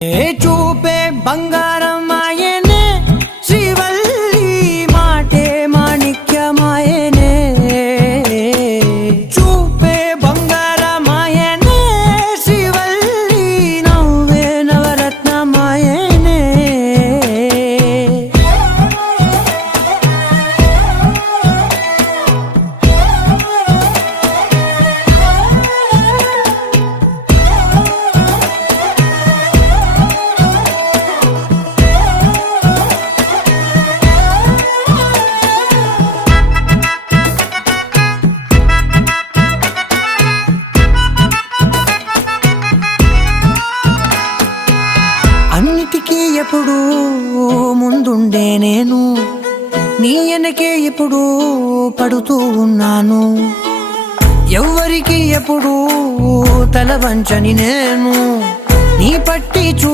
చూపే బంగారం ఆయనే, శ్రీవల్లి మాటే మాణిక్యమాయనే. చూపే బంగారం ఆయనే, శ్రీవల్లి నవ్వే నవరత్నమాయనే. అన్నిటికీ ఎప్పుడు ముందుండే నేను, నీ వెనకే ఎప్పుడు పడుతూ ఉన్నాను. ఎవ్వరికి ఎప్పుడు తల వంచని నేను, నీ పట్టి